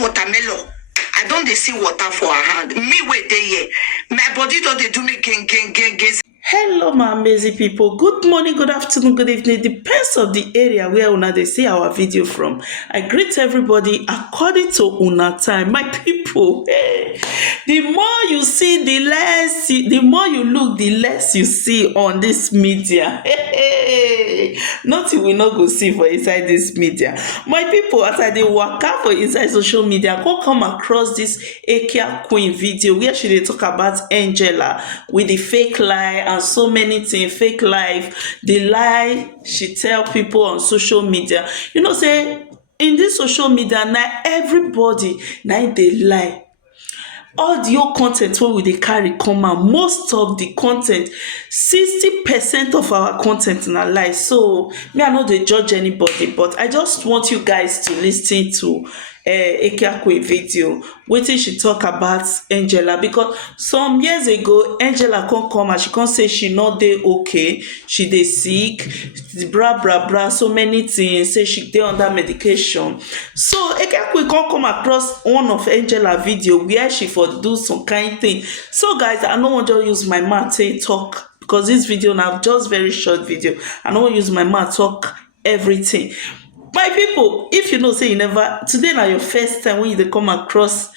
watermelon. I don't dey see water for her hand. Me wait there here. My body don't dey do me gang. Hello, my amazing people. Good morning, good afternoon, good evening. Depends on the area where una they see our video from. I greet everybody according to una time. My people, hey, the more you see, the more you look, the less you see on this media. Hey, nothing we not go see for inside this media. My people, as I dey waka for inside social media, go come across this Akia Queen video where she dey talk about Angela with the fake lie and so many things, fake life, the lie she tell people on social media. You know, say in this social media now, everybody now they lie. Audio content wey we dey carry come out, most of the content, 60% of our content na lie. So me, I no dey judge anybody, but I just want you guys to lis ten to Ekiakwe video, wetin she talk about Angela, because some years ago Angela come and she come say she no dey okay, she dey sick, bra so many things, say she dey under medication. So Ekiakwe come across one of Angela video where she for do some kind thing. So guys, I no wan just use my mouth take talk, because this video na just very short video. I no wan use my mouth talk everything. My people, if you know say you never, today na your first time when you dey come across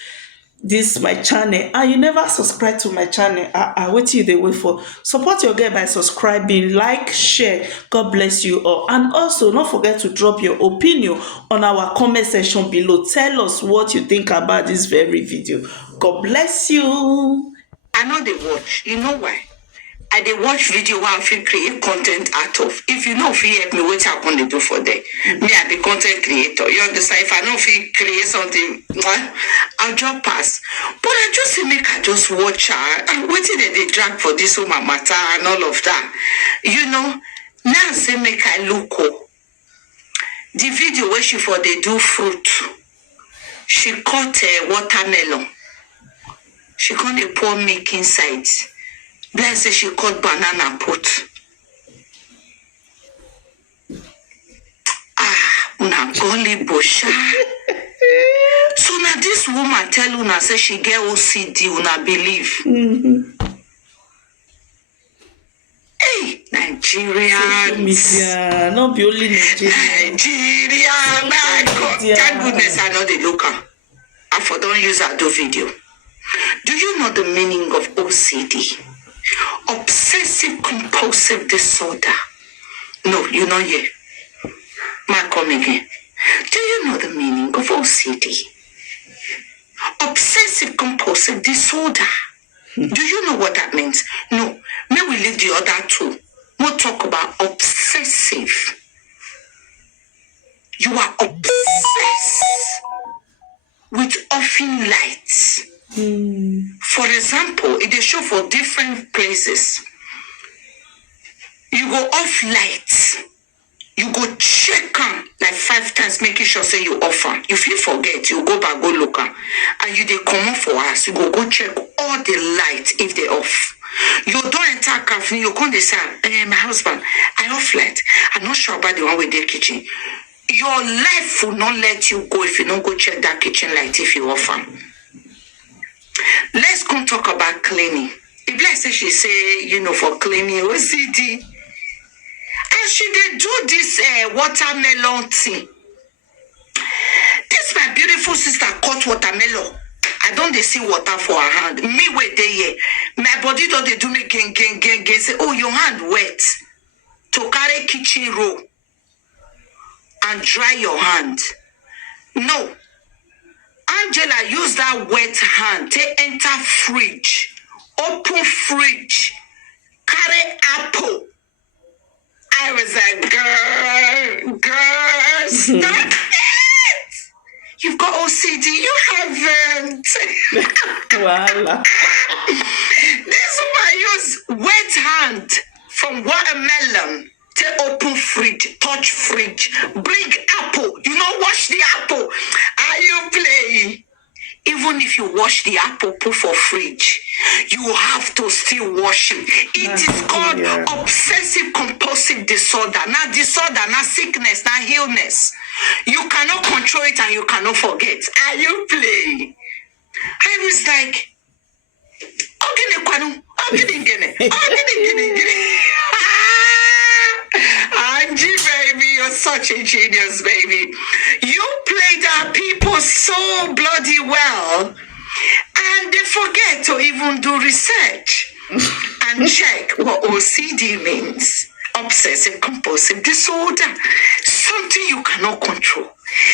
this my channel and you never subscribe to my channel, wetin you dey wait for? Support your girl by subscribing, like, share. God bless you all. And also don't forget to drop your opinion on our comment section below. Tell us what you think about this very video. God bless you. I know they watch. You know why? I dey watch video where I fit create content out of. If you know fit help me, what I want to do for them. Me, I be content creator. You understand? If I know fit create something, I'll just pass. But I just say make I just watch her and waiting that they drag for this woman matter and all of that. You know, now say make I look up. The video where she for they do fruit. She cut a watermelon. She can't dey pour milk inside. Bless say she cut banana put. Una golly bosha. So now this woman tell una say she get OCD, una believe. Hey, Nigerians. Media, not be only Nigeria, my God. Thank goodness I know the local. I for don't use her do video. Do you know the meaning of OCD? Obsessive compulsive disorder. No, you know yet. Ma come again. Do you know the meaning of OCD? Obsessive compulsive disorder. Do you know what that means? No. May we leave the other two. We'll talk about obsessive. You are obsessed with offing lights. For example, it is show for different places. You go off lights. You go check them like 5 times, making sure say you offer. If you forget, you go back, go look am. And you they come up for us, you go check all the lights if they off. You don't enter a cafe, you come say, my husband, I off light. I'm not sure about the one with the kitchen. Your life will not let you go if you don't go check that kitchen light if you offer. Let's come talk about cleaning. If like say she say, you know, for cleaning OCD. And she did do this watermelon thing. This my beautiful sister cut watermelon. I don't they see water for her hand. Me wait there here. My body don't they do me gang. Say, oh, your hand wet. To carry kitchen roll and dry your hand. No. Angela used that wet hand to enter fridge. Open fridge. Carry apple. I was like, girl, stop it. You've got OCD. You haven't. Voila. This woman used wet hand from watermelon to open fridge, touch fridge, bring apple. You know, wash the apple. Are you playing? Even if you wash the apple, put for fridge, you have to still wash it. It is called obsessive compulsive disorder. Now disorder, not sickness, not illness. You cannot control it and you cannot forget. Are you playing? I was like, Angie, baby, you're such a genius, baby. You played our people so bloody well, and they forget to even do research and check what OCD means. Obsessive compulsive disorder. Something you cannot control.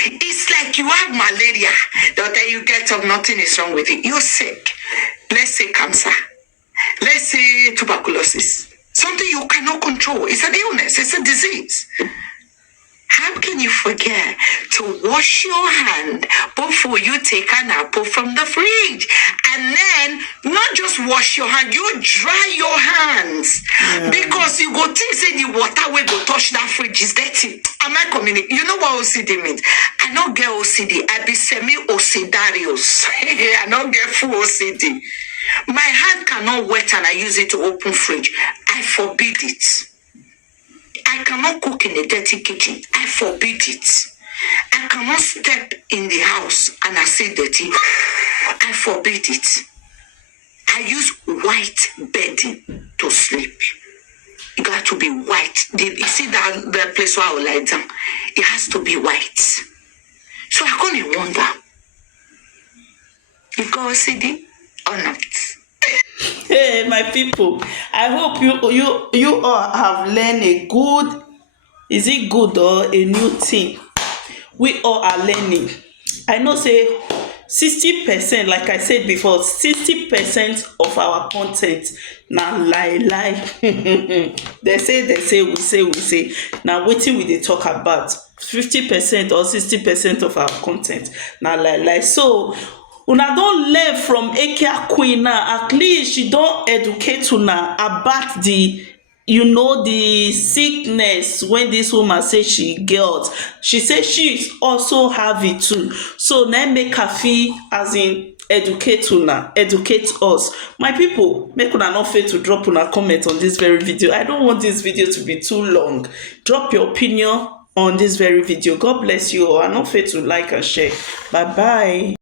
It's like you have malaria. They'll tell you get up, nothing is wrong with it. You're sick. Let's say cancer. Let's say tuberculosis. Something you cannot control. It's an illness. It's a disease. How can you forget to wash your hand before you take an apple from the fridge? And then not just wash your hand, you dry your hands. Because you go think say the water will go touch that fridge is dirty. Am I communicating? You know what OCD means? I don't get OCD. I be semi-OCDarius. I don't get full OCD. My hand cannot wet and I use it to open fridge. I forbid it. I cannot cook in a dirty kitchen. I forbid it. I cannot step in the house and I say dirty. I forbid it. I use white bedding to sleep. It got to be white. You see that the place where I will lie down? It has to be white. So I can't wonder. You go OCD or not? Hey, my people, I hope you all have learned a good, is it good or a new thing? We all are learning. I know say 60%, like I said before, 60% of our content na lie. They say, we say. Now wetin we dey talk about? 50% or 60% of our content na lie. So una don learn from Ekia Queen now. At least she don educate una about the the sickness when this woman say she get. She say she also have it too. So na make her feel as in educate una, educate us. My people, make una not fail to drop una comment on this very video. I don't want this video to be too long. Drop your opinion on this very video. God bless you all, and not fail to like and share. Bye bye.